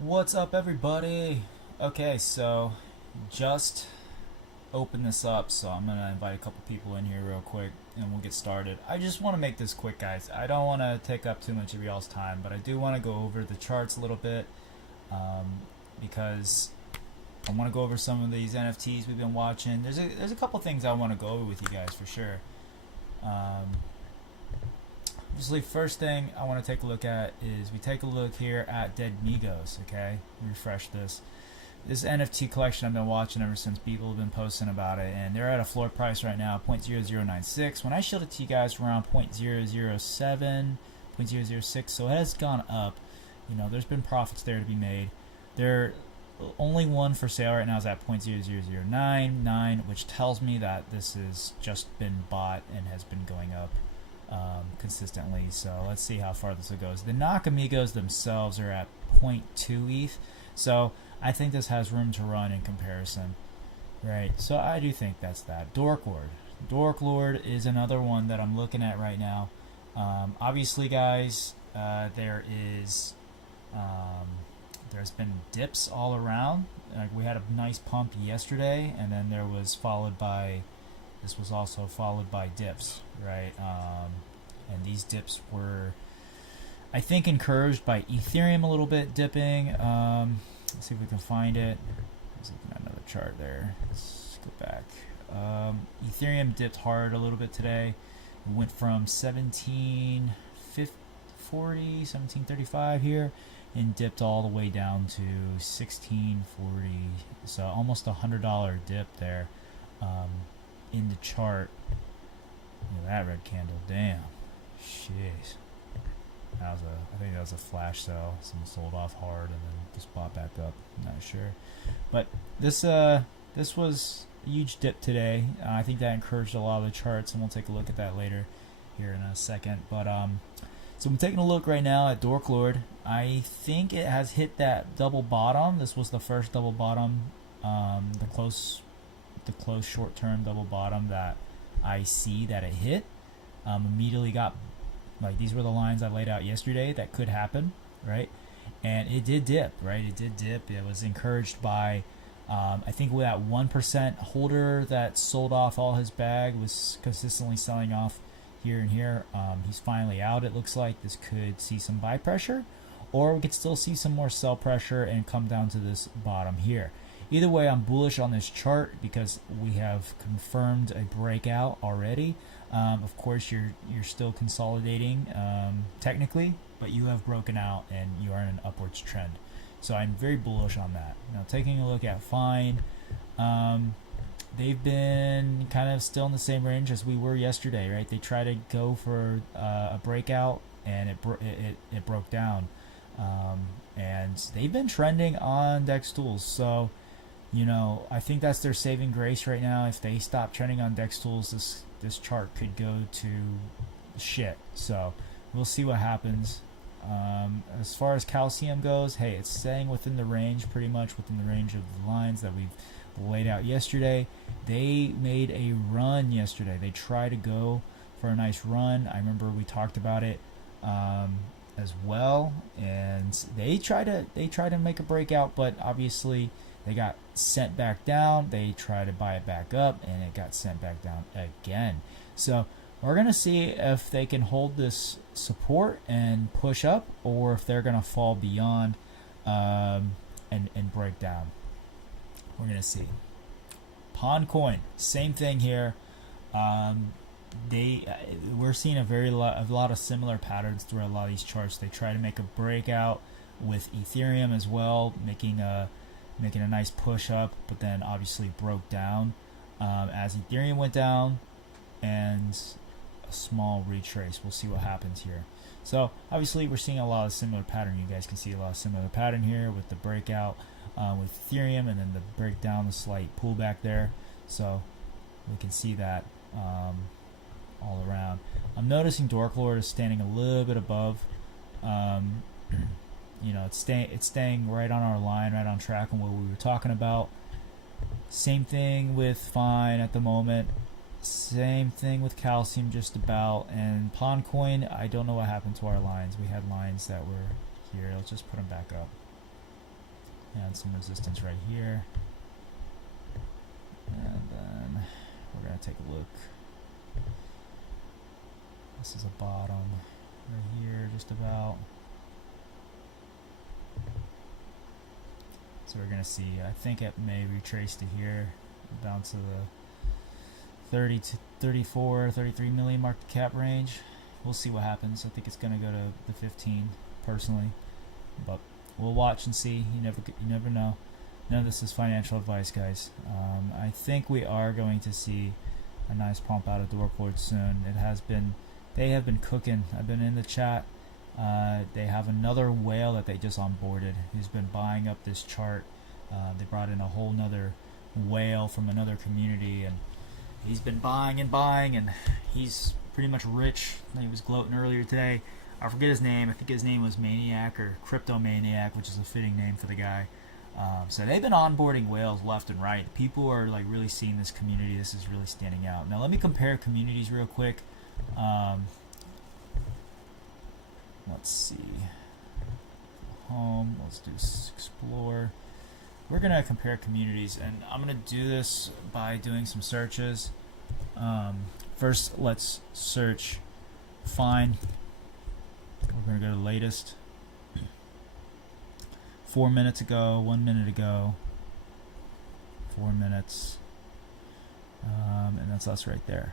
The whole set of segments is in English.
What's up, everybody? Okay, so just open this up, so I'm gonna invite a couple people in here real quick and we'll get started. I just want to make this quick, guys. I don't want to take up too much of y'all's time, but I do want to go over the charts a little bit because I want to go over some of these NFTs we've been watching. There's a couple things I want to go over with you guys for sure. Obviously, first thing I want to take a look at is we take a look here at Dead Migos. Okay, refresh this. This NFT collection I've been watching ever since people have been posting about it, and they're at a floor price right now, 0.0096. When I showed it to you guys, around 0.007, 0.006, so it has gone up. You know, there's been profits there to be made. They're only one for sale right now is at 0.00099, which tells me that this has just been bought and has been going up consistently. So let's see how far this goes. The Nakamigos themselves are at 0.2 ETH, so I think this has room to run in comparison, right? So I do think that's that. Dork Lord is another one that I'm looking at right now. Obviously, guys, there's been dips all around. Like we had a nice pump yesterday, and then this was also followed by dips, right? And these dips were, I think, encouraged by Ethereum a little bit dipping. Let's see if we can find it. Let's look at another chart there. Let's go back. Ethereum dipped hard a little bit today. We went from 1735 here and dipped all the way down to 1640. So almost $100 dip there in the chart. Look at that red candle. Damn. Jeez. I think that was a flash sale. Some sold off hard and then just bought back up. I'm not sure, but this was a huge dip today. I think that encouraged a lot of the charts, and we'll take a look at that later here in a second. But so I'm taking a look right now at Dork. I think it has hit that double bottom. This was the first double bottom, the close short-term double bottom that I see that it hit. Immediately got, like, these were the lines I laid out yesterday that could happen, right? And it did dip, right? It did dip. It was encouraged by, I think, with that 1% holder that sold off all his bag, was consistently selling off here and here. He's finally out, it looks like. This could see some buy pressure, or we could still see some more sell pressure and come down to this bottom here. Either way, I'm bullish on this chart because we have confirmed a breakout already. Of course, you're still consolidating technically, but you have broken out and you are in an upwards trend. So I'm very bullish on that. Now, taking a look at Fine, they've been kind of still in the same range as we were yesterday, right? They tried to go for a breakout and it broke down, and they've been trending on DEX tools. So, you know, I think that's their saving grace right now. If they stop trending on DEX tools, this chart could go to shit. So we'll see what happens. As far as calcium goes, hey, it's staying within the range, pretty much within the range of the lines that we've laid out yesterday. They made a run yesterday. They tried to go for a nice run. I remember we talked about it as well, and they tried to make a breakout, but obviously they got sent back down. They tried to buy it back up, and it got sent back down again. So we're going to see if they can hold this support and push up, or if they're going to fall beyond and break down. We're going to see. Pawn Coin, same thing here. We're seeing a lot of similar patterns through a lot of these charts. They try to make a breakout with Ethereum as well, making a nice push up, but then obviously broke down as Ethereum went down, and a small retrace. We'll see what happens here. So obviously we're seeing a lot of similar pattern. You guys can see a lot of similar pattern here with the breakout with Ethereum, and then the breakdown, the slight pullback there. So we can see that all around. I'm noticing Dork is standing a little bit above. You know, it's staying right on our line, right on track on what we were talking about. Same thing with Fine at the moment. Same thing with calcium, just about. And Pawn Coin, I don't know what happened to our lines. We had lines that were here. Let's just put them back up. and some resistance right here, and then we're gonna take a look. This is a bottom right here, just about. So we're gonna see, I think it may retrace to here, down to the 30 to 34, 33 million market cap range. We'll see what happens. I think it's gonna go to the 15 personally, but we'll watch and see. You never know. None of this is financial advice, guys. I think we are going to see a nice pump out of DORKL soon. They have been cooking. I've been in the chat. They have another whale that they just onboarded who's been buying up this chart. They brought in a whole nother whale from another community, and he's been buying and buying, and he's pretty much rich. He was gloating earlier today. I forget his name. I think his name was Maniac or Crypto Maniac, which is a fitting name for the guy. So they've been onboarding whales left and right. People are like really seeing this community. This is really standing out. Now let me compare communities real quick. Let's see. Home. Let's do explore. We're gonna compare communities, and I'm gonna do this by doing some searches. First, let's search find. We're gonna go to latest. 4 minutes ago, 1 minute ago, 4 minutes, and that's us right there.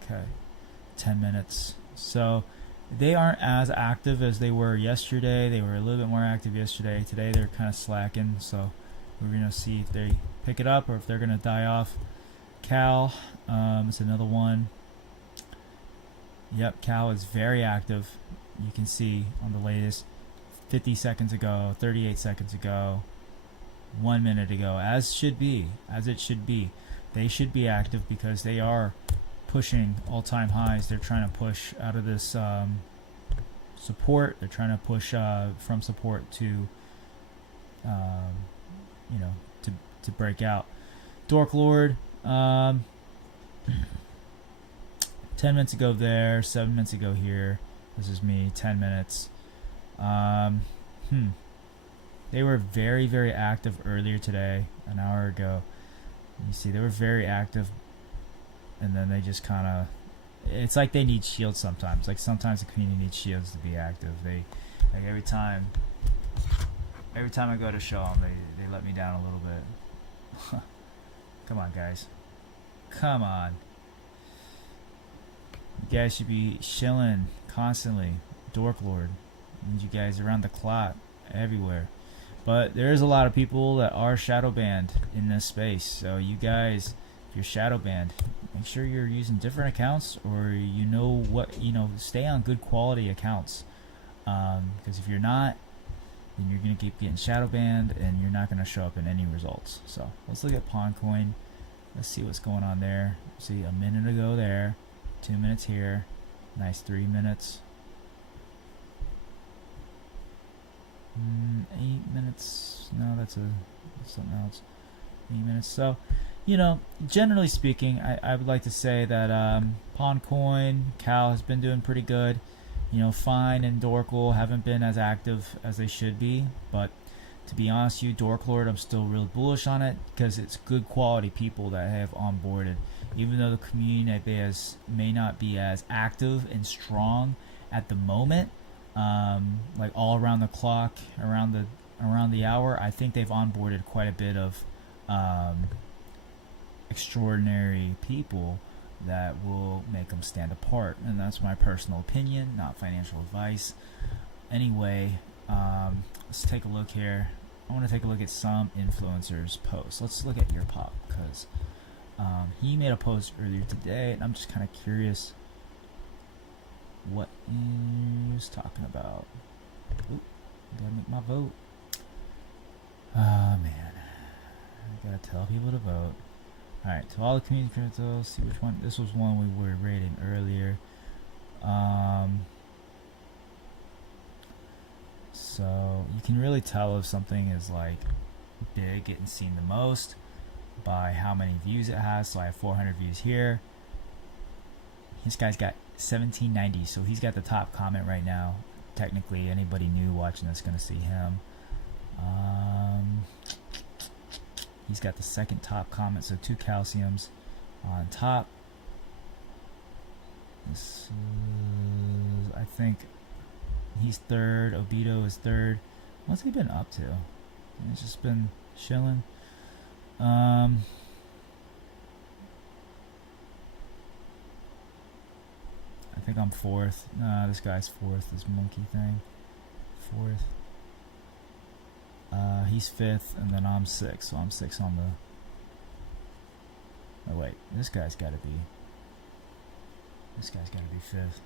Okay, 10 minutes. So they aren't as active as they were yesterday. They were a little bit more active yesterday. Today they're kind of slacking, so we're gonna see if they pick it up or if they're gonna die off. Cal, it's another one. Yep, Cal is very active. You can see on the latest 50 seconds ago, 38 seconds ago, 1 minute ago, as it should be. They should be active because they are pushing all-time highs. They're trying to push out of this support. They're trying to push from support to to break out. DORKL, 10 minutes ago there, 7 minutes ago here. This is me, 10 minutes. They were very, very active earlier today, an hour ago. You see, they were very active, and then they just kind of, it's like they need shields sometimes. Like sometimes the community needs shields to be active. They, like every time I go to show them, they let me down a little bit. Come on, guys. Come on. You guys should be shilling constantly. DORKL. Need you guys around the clock, everywhere. But there's a lot of people that are shadow banned in this space. So you guys, if you're shadow banned, make sure you're using different accounts, or stay on good quality accounts. Because if you're not, then you're gonna keep getting shadow banned, and you're not gonna show up in any results. So let's look at PwnCoin. Let's see what's going on there. See, a minute ago there, 2 minutes here, nice 3 minutes. 8 minutes. No, that's something else. 8 minutes. So, generally speaking, I would like to say that PwnCoin, Cal has been doing pretty good. Fine and DORKL haven't been as active as they should be, but to be honest with you, DORKL, I'm still real bullish on it because it's good quality people that have onboarded. Even though the community may not be as active and strong at the moment, like all around the clock, around the hour, I think they've onboarded quite a bit of extraordinary people that will make them stand apart, and that's my personal opinion, not financial advice. Anyway, let's take a look here. I want to take a look at some influencers' posts. Let's look at Earpop, because he made a post earlier today, and I'm just kind of curious what he was talking about. Oop, gotta make my vote. Ah, man. I gotta tell people to vote. Alright, to all the community cryptos, see which one. This was one we were rating earlier. So you can really tell if something is like big, getting seen the most, by how many views it has. So I have 400 views here. This guy's got 1790, so he's got the top comment right now. Technically, anybody new watching this is gonna see him. He's got the second top comment, so 2 calciums on top. This is, I think he's third. Obito is third. What's he been up to? He's just been chilling. I think I'm fourth. Nah, this guy's fourth. This monkey thing. Fourth. He's fifth, and then I'm sixth. So I'm sixth on the. Oh wait, this guy's got to be. This guy's got to be fifth.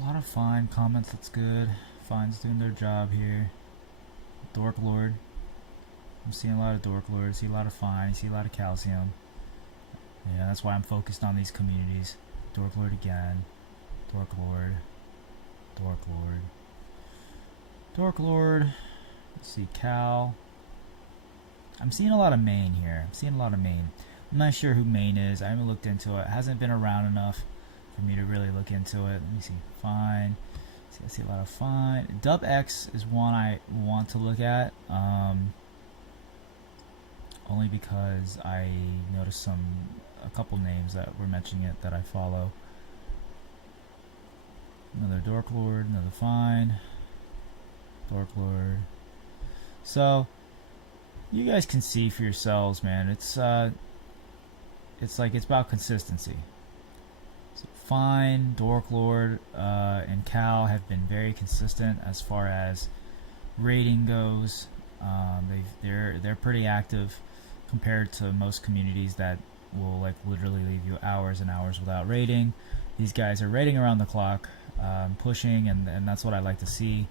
A lot of fine comments. That's good. Fine's doing their job here. DORKL. I'm seeing a lot of DORKL. See a lot of fine. See a lot of calcium. Yeah, that's why I'm focused on these communities. DORKL again. DORKL. DORKL. DORKL. Let's see, Cal. I'm seeing a lot of main here. I'm seeing a lot of main. I'm not sure who main is. I haven't looked into it. It hasn't been around enough for me to really look into it. Let me see. Fine. I see a lot of fine. Dub X is one I want to look at. Only because I noticed a couple names that were mentioning it that I follow. Another DORKL, another fine. DORKL. So you guys can see for yourselves, man. It's like it's about consistency. So fine, DORKL, and Cal have been very consistent as far as rating goes. They're pretty active compared to most communities that will like literally leave you hours and hours without rating. These guys are rating around the clock, pushing, and that's what I like to see.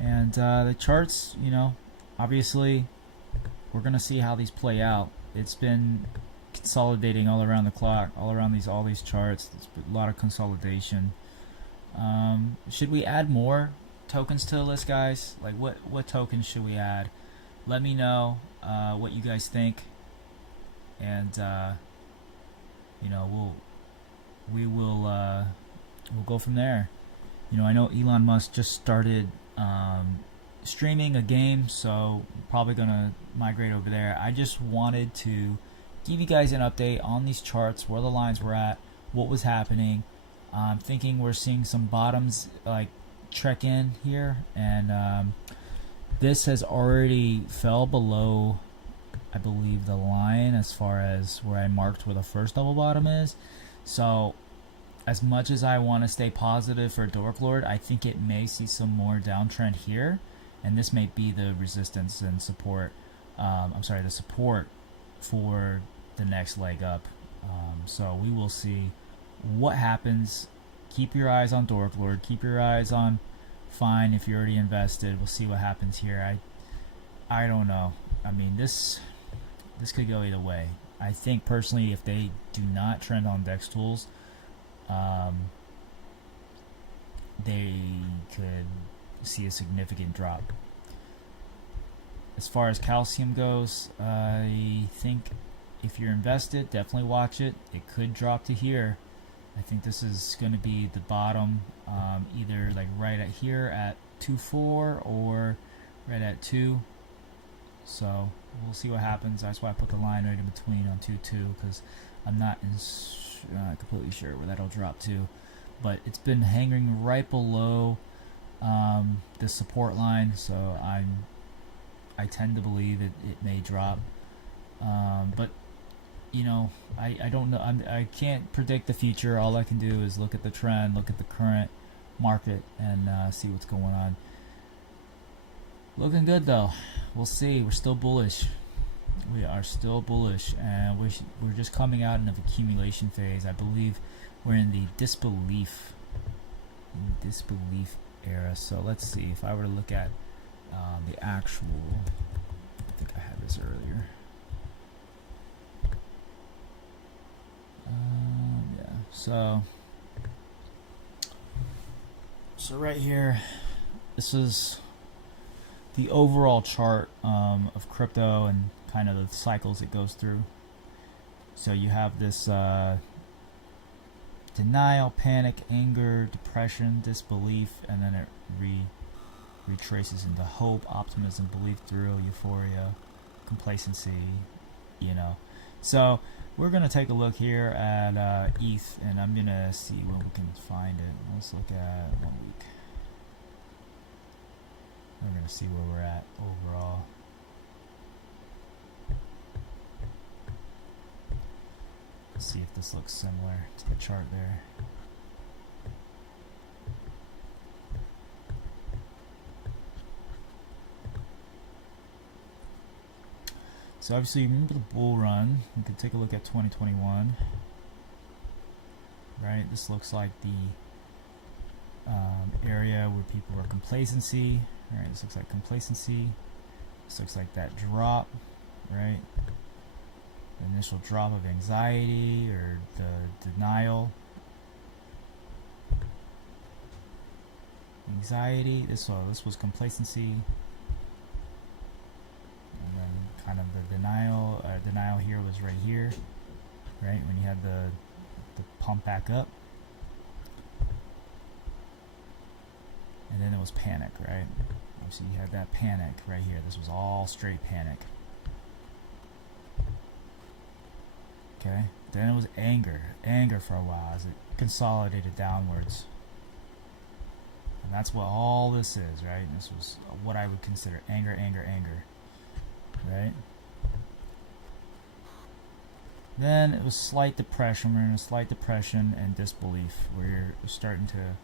And the charts, you know, obviously we're gonna see how these play out. It's been consolidating all around the clock, all these charts. There's a lot of consolidation. Should we add more tokens to the list, guys? Like what tokens should we add? Let me know what you guys think, and you know, we'll go from there. You know, I know Elon Musk just started streaming a game, so probably gonna migrate over there. I just wanted to give you guys an update on these charts, where the lines were at, what was happening. I'm thinking we're seeing some bottoms like trek in here, and this has already fell below, I believe, the line as far as where I marked where the first double bottom is. So as much as I want to stay positive for DORKL, I think it may see some more downtrend here, and this may be the resistance and support. The support for the next leg up. So we will see what happens. Keep your eyes on DORKL. Keep your eyes on fine if you're already invested. We'll see what happens here. I don't know. I mean, this could go either way. I think personally, if they do not trend on DEX tools, they could see a significant drop. As far as calcium goes, I think if you're invested, definitely watch it. It could drop to here. I think this is going to be the bottom, either like right at here at 2.4 or right at 2. So we'll see what happens. That's why I put the line right in between on 2.2, because I'm not completely sure where that'll drop to. But it's been hanging right below the support line, so I tend to believe it may drop. But you know, I don't know. I can't predict the future. All I can do is look at the trend, look at the current market, and see what's going on. Looking good though. We'll see. We're still bullish. We are still bullish, and we're just coming out of an accumulation phase. I believe we're in the disbelief era. So let's see. If I were to look at the actual, I think I had this earlier. Yeah. So So right here, this is the overall chart of crypto and kind of the cycles it goes through. So you have this denial, panic, anger, depression, disbelief, and then it retraces into hope, optimism, belief, thrill, euphoria, complacency, you know. So we're going to take a look here at ETH, and I'm going to see when we can find it. Let's look at 1 week. We're going to see where we're at overall. Let's see if this looks similar to the chart there. So obviously, remember the bull run. We could take a look at 2021. Right, this looks like the area where people were complacency. All right, this looks like complacency. This looks like that drop, right? The initial drop of anxiety or the denial. Anxiety. This was complacency. Kind of the denial here was right here, right when you had the pump back up, and then it was panic, right? So you had that panic right here. This was all straight panic. Okay, then it was anger for a while as it consolidated downwards, and that's what all this is, right? And this was what I would consider anger. Right? Then it was slight depression. We're in a slight depression and disbelief, where you're starting to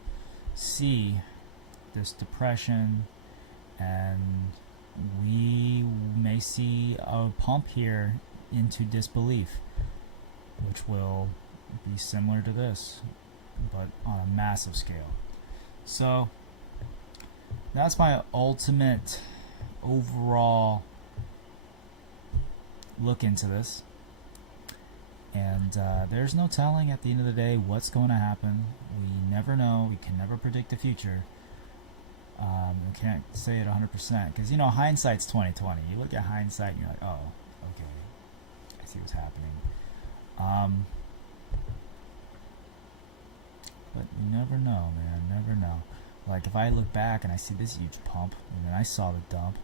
see this depression, and we may see a pump here into disbelief, which will be similar to this, but on a massive scale. So that's my ultimate overall look into this, and there's no telling at the end of the day what's going to happen. We never know. We can never predict the future. We can't say it 100% because, you know, hindsight's 20/20. You look at hindsight and you're like, oh, okay, I see what's happening. But you never know, man. Never know. Like, if I look back and I see this huge pump, and then I saw the dump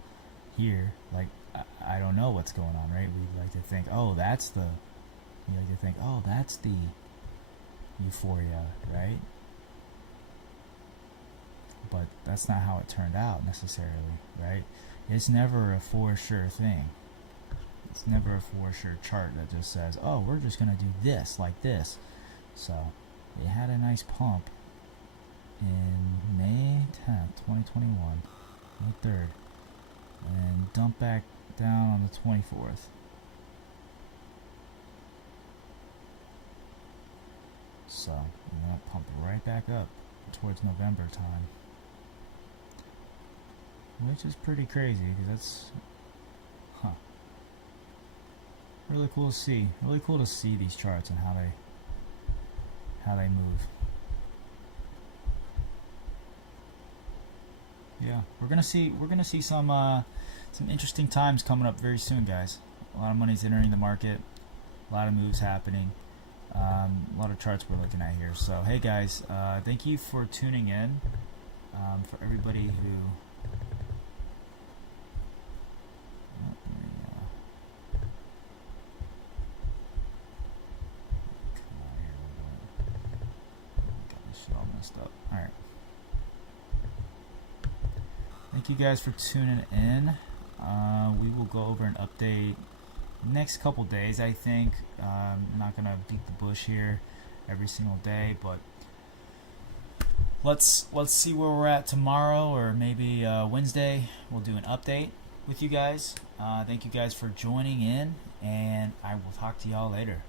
here, like, I don't know what's going on, right? We like to think, oh, that's the euphoria, right? But that's not how it turned out necessarily, right? It's never a for sure thing. It's never a for sure chart that just says, oh, we're just going to do this like this. So they had a nice pump in May 10th, 2021, May 3rd, and dump back down on the 24th. So, I'm going to pump right back up towards November time. Which is pretty crazy, because that's, really cool to see. Really cool to see these charts and how they move. Yeah, we're gonna see some interesting times coming up very soon, guys. A lot of money's entering the market, a lot of moves happening, a lot of charts we're looking at here. So hey guys, thank you for tuning in. For everybody who all messed up. Alright. Thank you guys for tuning in. We will go over an update next couple days, I think. I'm not gonna beat the bush here every single day, but let's see where we're at tomorrow, or maybe Wednesday. We'll do an update with you guys. Thank you guys for joining in, and I will talk to y'all later.